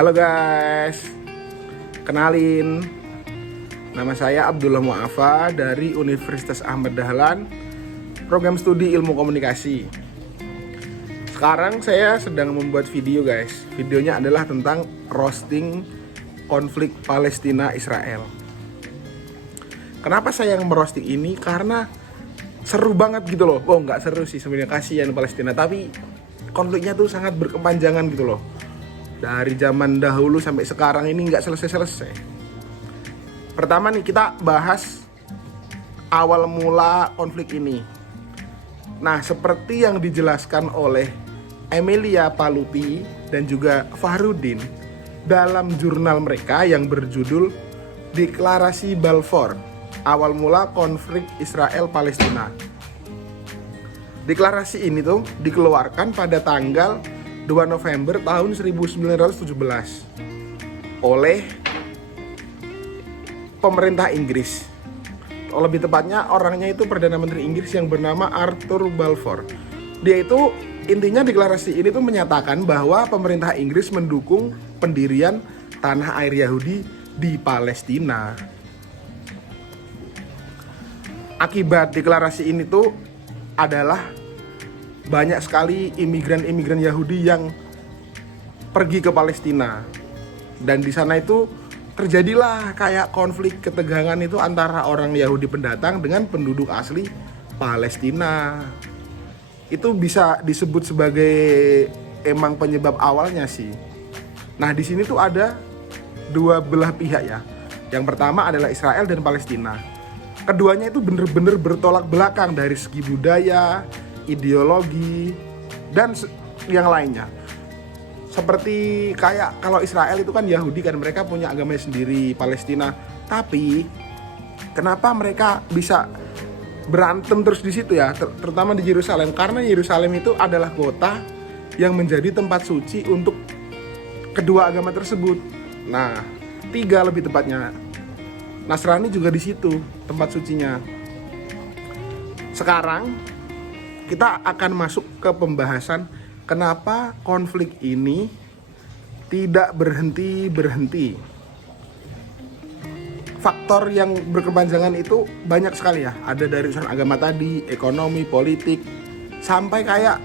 Halo guys, kenalin, nama saya Abdullah Mu'afa dari Universitas Ahmad Dahlan, program studi ilmu komunikasi. Sekarang saya sedang membuat video guys. Videonya adalah tentang roasting konflik Palestina-Israel. Kenapa saya yang merosting ini? Karena seru banget gitu loh. Oh nggak seru sih sebenarnya, kasihan Palestina, tapi konfliknya tuh sangat berkepanjangan gitu loh. Dari zaman dahulu sampai sekarang ini nggak selesai-selesai. Pertama nih kita bahas awal mula konflik ini. Nah, seperti yang dijelaskan oleh Emilia Palupi dan juga Fahrudin dalam jurnal mereka yang berjudul Deklarasi Balfour, awal mula konflik Israel-Palestina. Deklarasi ini tuh dikeluarkan pada tanggal 2 November tahun 1917 oleh pemerintah Inggris. Lebih tepatnya orangnya itu Perdana Menteri Inggris yang bernama Arthur Balfour. Dia itu intinya deklarasi ini tuh menyatakan bahwa pemerintah Inggris mendukung pendirian tanah air Yahudi di Palestina. Akibat deklarasi ini tuh adalah banyak sekali imigran Yahudi yang pergi ke Palestina. Dan di sana itu terjadilah kayak konflik ketegangan itu antara orang Yahudi pendatang dengan penduduk asli Palestina. Itu bisa disebut sebagai emang penyebab awalnya sih. Nah, di sini tuh ada dua belah pihak ya. Yang pertama adalah Israel dan Palestina. Keduanya itu bener-bener bertolak belakang dari segi budaya, ideologi, dan yang lainnya. Seperti kayak kalau Israel itu kan Yahudi kan, mereka punya agamanya sendiri, Palestina. Tapi kenapa mereka bisa berantem terus di situ ya, terutama di Yerusalem? Karena Yerusalem itu adalah kota yang menjadi tempat suci untuk kedua agama tersebut. Nah, tiga lebih tepatnya. Nasrani juga di situ tempat sucinya. Sekarang kita akan masuk ke pembahasan kenapa konflik ini tidak berhenti-berhenti. Faktor yang berkepanjangan itu banyak sekali ya. Ada dari urusan agama tadi, ekonomi, politik, sampai kayak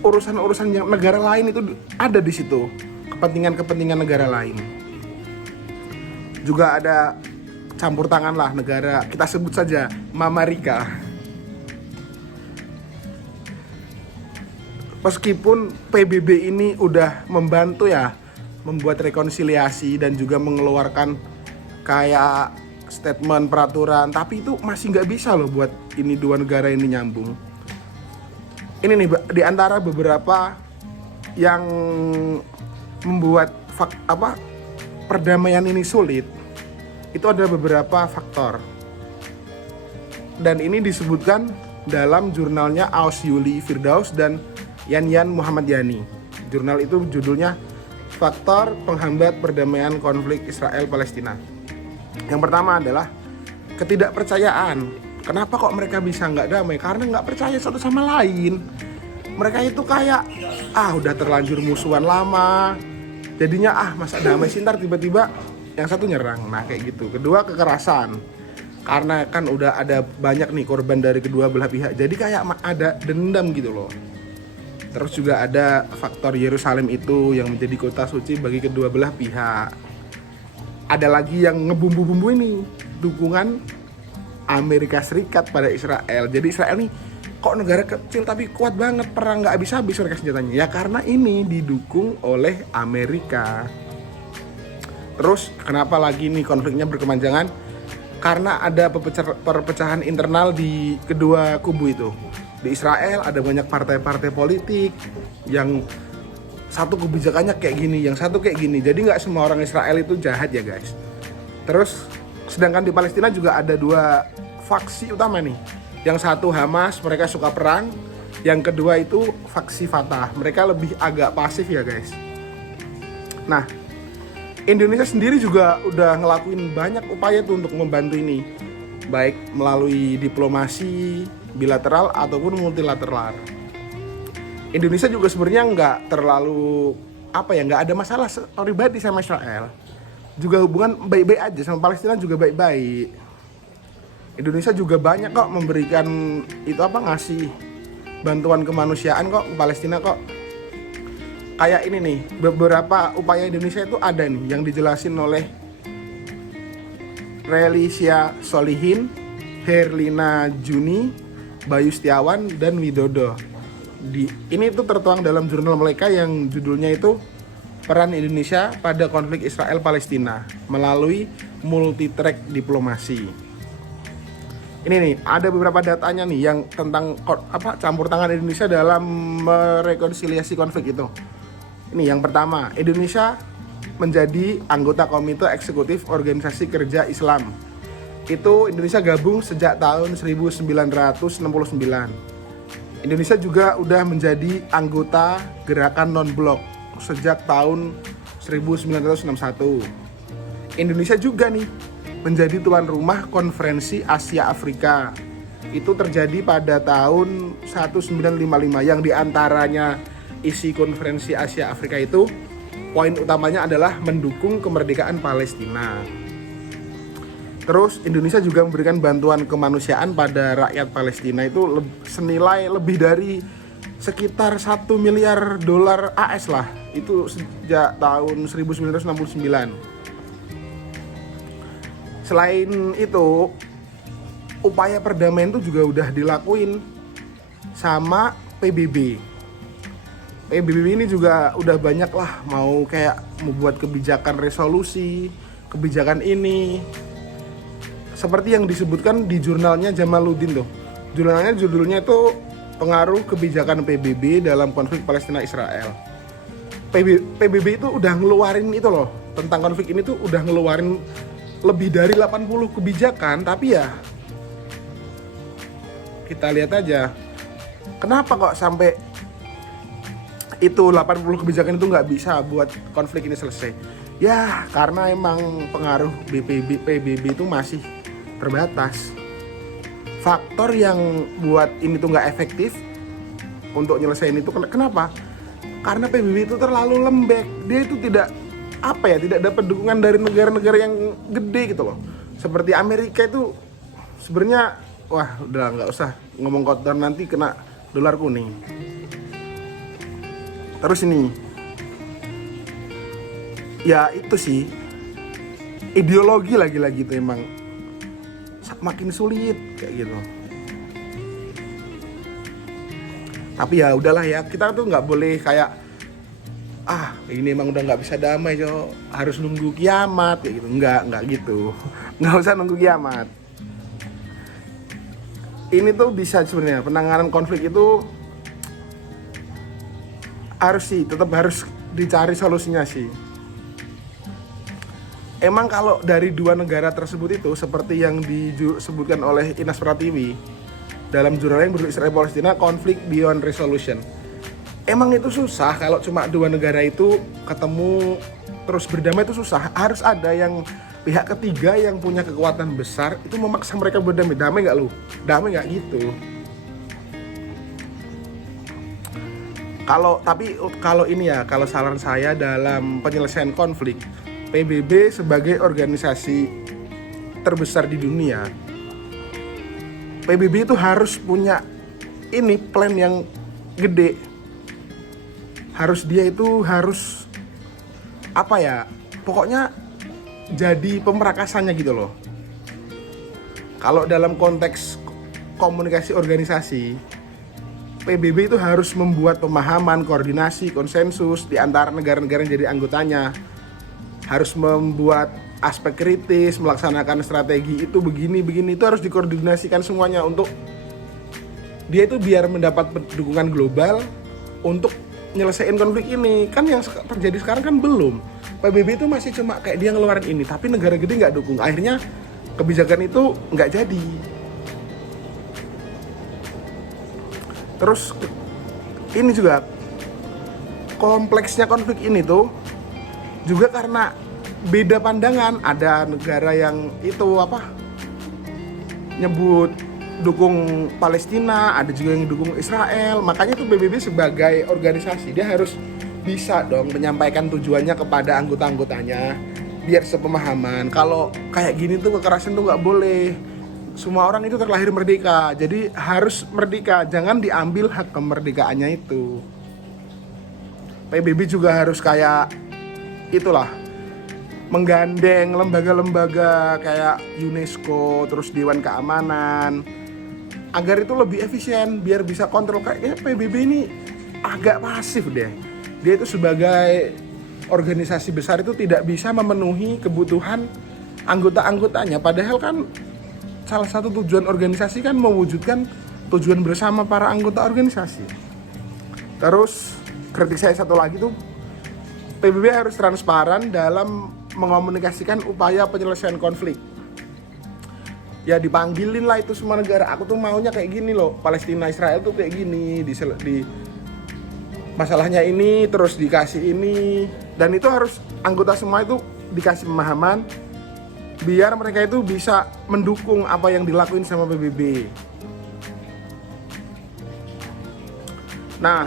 urusan-urusan yang negara lain itu ada di situ. Kepentingan-kepentingan negara lain. Juga ada campur tangan lah negara, kita sebut saja Mamarika. Meskipun PBB ini udah membantu ya membuat rekonsiliasi dan juga mengeluarkan kayak statement peraturan, tapi itu masih nggak bisa loh buat ini dua negara ini nyambung. Ini nih di antara beberapa yang membuat perdamaian ini sulit. Itu ada beberapa faktor. Dan ini disebutkan dalam jurnalnya Aus Yuli Firdaus dan Yan Muhammad Yani. Jurnal itu judulnya Faktor Penghambat Perdamaian Konflik Israel-Palestina. Yang pertama adalah ketidakpercayaan. Kenapa kok mereka bisa nggak damai? Karena nggak percaya satu sama lain. Mereka itu kayak udah terlanjur musuhan lama, jadinya masa damai sih, ntar tiba-tiba yang satu nyerang. Nah kayak gitu. Kedua, kekerasan. Karena kan udah ada banyak nih korban dari kedua belah pihak, jadi kayak ada dendam gitu loh. Terus juga ada faktor Yerusalem itu yang menjadi kota suci bagi kedua belah pihak. Ada lagi yang ngebumbu-bumbu ini, dukungan Amerika Serikat pada Israel. Jadi Israel nih kok negara kecil tapi kuat banget, perang nggak habis-habis mereka senjatanya. Ya karena ini didukung oleh Amerika. Terus kenapa lagi nih konfliknya berkepanjangan? Karena ada perpecahan internal di kedua kubu itu. Di Israel ada banyak partai-partai politik yang satu kebijakannya kayak gini, yang satu kayak gini. Jadi nggak semua orang Israel itu jahat ya guys. Terus sedangkan di Palestina juga ada dua faksi utama nih. Yang satu Hamas, mereka suka perang. Yang kedua itu faksi Fatah, mereka lebih agak pasif ya guys. Nah, Indonesia sendiri juga udah ngelakuin banyak upaya tuh untuk membantu ini, baik melalui diplomasi bilateral ataupun multilateral. Indonesia juga sebenarnya nggak terlalu apa ya, nggak ada masalah pribadi sama Israel, juga hubungan baik-baik aja sama Palestina, juga baik-baik. Indonesia juga banyak kok memberikan itu apa, ngasih bantuan kemanusiaan kok ke Palestina kok. Kayak ini nih, beberapa upaya Indonesia itu ada nih yang dijelasin oleh Relisia Solihin, Herlina Juni, Bayu Setiawan, dan Widodo. Ini tuh tertuang dalam jurnal mereka yang judulnya itu Peran Indonesia pada Konflik Israel-Palestina melalui Multi-Track Diplomasi. Ini nih, ada beberapa datanya nih yang tentang campur tangan Indonesia dalam merekonsiliasi konflik itu. Ini yang pertama, Indonesia menjadi anggota Komite Eksekutif Organisasi Kerja Islam. Itu Indonesia gabung sejak tahun 1969. Indonesia juga udah menjadi anggota Gerakan Non-Blok sejak tahun 1961. Indonesia juga nih menjadi tuan rumah Konferensi Asia Afrika. Itu terjadi pada tahun 1955, yang diantaranya isi Konferensi Asia Afrika itu poin utamanya adalah mendukung kemerdekaan Palestina. Terus Indonesia juga memberikan bantuan kemanusiaan pada rakyat Palestina itu senilai lebih dari sekitar 1 miliar dolar AS lah. Itu sejak tahun 1969. Selain itu, upaya perdamaian itu juga udah dilakuin sama PBB. PBB ini juga udah banyak lah mau kayak membuat kebijakan resolusi, kebijakan ini. Seperti yang disebutkan di jurnalnya Jamaluddin tuh. Judulnya itu Pengaruh Kebijakan PBB dalam Konflik Palestina Israel. PBB itu udah ngeluarin itu loh, tentang konflik ini tuh udah ngeluarin lebih dari 80 kebijakan, tapi ya kita lihat aja kenapa kok sampai itu 80 kebijakan itu nggak bisa buat konflik ini selesai. Ya karena emang pengaruh PBB itu masih terbatas. Faktor yang buat ini tuh nggak efektif untuk nyelesain itu kenapa? Karena PBB itu terlalu lembek. Dia itu tidak dapat dukungan dari negara-negara yang gede gitu loh. Seperti Amerika itu sebenarnya udah nggak usah ngomong kotor, nanti kena dolar kuning. Terus ini ya itu sih ideologi lagi-lagi tuh emang makin sulit kayak gitu. Tapi ya udahlah ya, kita tuh nggak boleh kayak ini emang udah nggak bisa damai harus nunggu kiamat kayak gitu. Nggak gitu. Nggak usah nunggu kiamat. Ini tuh bisa sebenarnya penanganan konflik itu tetap harus dicari solusinya sih. Emang kalau dari dua negara tersebut itu seperti yang disebutkan oleh Inas Pratiwi dalam jurnal yang berjudul Israel Palestina Conflict Beyond Resolution. Emang itu susah kalau cuma dua negara itu ketemu terus berdamai, itu susah. Harus ada yang pihak ketiga yang punya kekuatan besar itu memaksa mereka berdamai. Damai nggak lu? Damai nggak gitu. Kalau ini ya, kalau saran saya dalam penyelesaian konflik, PBB sebagai organisasi terbesar di dunia, PBB itu harus punya ini plan yang gede. Dia itu harus pokoknya jadi pemerakasannya gitu loh. Kalau dalam konteks komunikasi organisasi, PBB itu harus membuat pemahaman, koordinasi, konsensus di antara negara-negara yang jadi anggotanya. Harus membuat aspek kritis, melaksanakan strategi itu begini, itu harus dikoordinasikan semuanya untuk dia itu biar mendapat dukungan global untuk nyelesain konflik ini. Kan yang terjadi sekarang kan belum. PBB itu masih cuma kayak dia ngeluarin ini, tapi negara gede nggak dukung. Akhirnya kebijakan itu nggak jadi. Terus ini juga kompleksnya konflik ini tuh juga karena beda pandangan. Ada negara yang itu nyebut dukung Palestina, ada juga yang dukung Israel. Makanya tuh PBB sebagai organisasi dia harus bisa dong menyampaikan tujuannya kepada anggota-anggotanya biar sepemahaman. Kalau kayak gini tuh kekerasan tuh nggak boleh. Semua orang itu terlahir merdeka, jadi harus merdeka, jangan diambil hak kemerdekaannya itu. PBB juga harus kayak itulah, menggandeng lembaga-lembaga kayak UNESCO, terus Dewan Keamanan, agar itu lebih efisien, biar bisa kontrol. Kayaknya PBB ini agak pasif deh. Dia itu sebagai organisasi besar itu tidak bisa memenuhi kebutuhan anggota-anggotanya. Padahal kan salah satu tujuan organisasi kan mewujudkan tujuan bersama para anggota organisasi. Terus kritik saya satu lagi tuh, PBB harus transparan dalam mengomunikasikan upaya penyelesaian konflik. Ya dipanggilin lah itu semua negara, aku tuh maunya kayak gini loh, Palestina Israel tuh kayak gini, di masalahnya ini, terus dikasih ini, dan itu harus anggota semua itu dikasih pemahaman biar mereka itu bisa mendukung apa yang dilakuin sama PBB. Nah,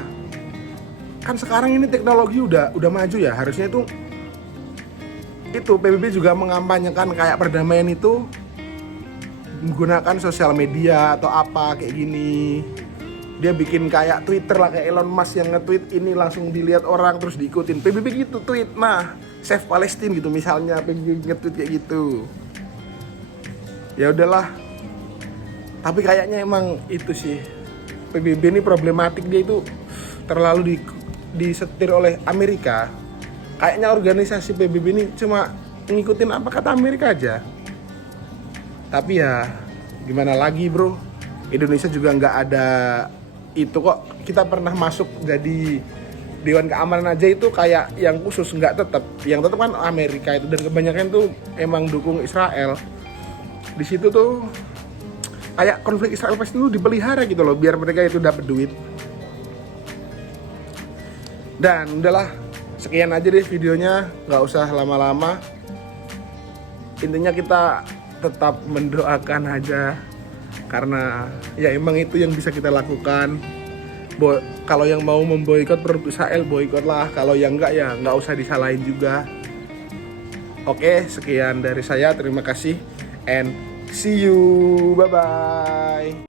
kan sekarang ini teknologi udah maju ya, harusnya itu PBB juga mengampanyekan kayak perdamaian itu menggunakan sosial media atau apa kayak gini. Dia bikin kayak Twitter lah, kayak Elon Musk yang nge-tweet ini langsung dilihat orang terus diikutin. PBB gitu tweet, nah Save Palestine gitu misalnya, PBB nge-tweet kayak gitu. Ya udahlah. Tapi kayaknya emang itu sih, PBB ini problematik, dia itu terlalu disetir oleh Amerika. Kayaknya organisasi PBB ini cuma ngikutin apa kata Amerika aja. Tapi ya gimana lagi bro, Indonesia juga nggak ada itu kok. Kita pernah masuk jadi Dewan Keamanan aja itu kayak yang khusus, nggak tetap. Yang tetap kan Amerika itu, dan kebanyakan tuh emang dukung Israel. Di situ tuh kayak konflik Israel Palestina itu dipelihara gitu loh, biar mereka itu dapat duit. Dan udahlah, sekian aja deh videonya, nggak usah lama-lama. Intinya kita tetap mendoakan aja, karena ya emang itu yang bisa kita lakukan. Kalau yang mau memboikot produk Israel, boikot lah. Kalau yang enggak ya nggak usah disalahin juga. Oke, sekian dari saya, terima kasih and see you, bye bye.